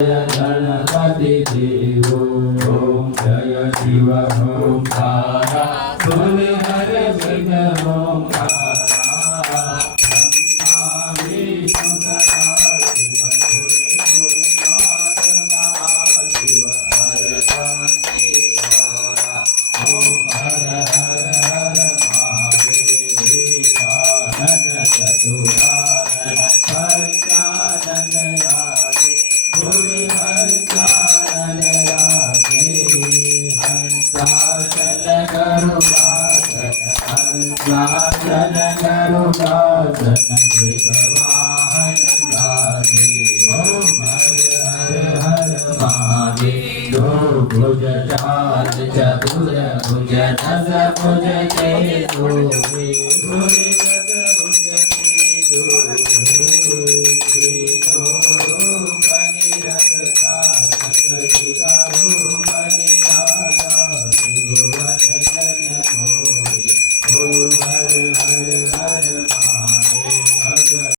गणपति देवो ओम जय शिव ओंकारा सुन हर विघ्न ओंकारा विष्णु सदा शिव शिव हर शांति ओम हर हर हर महादेव कानन चतुरानन पंचानन राधे भोले हर कानन राधे हंसाचल गरुड़ासन हंसाचल गरुड़ासन मृगवाहन गाहे ओम हर हर हर महादेव दो भुज चार चतुर भुज दस भुज के दो भोले दस भुज के दो बनि रखता सकल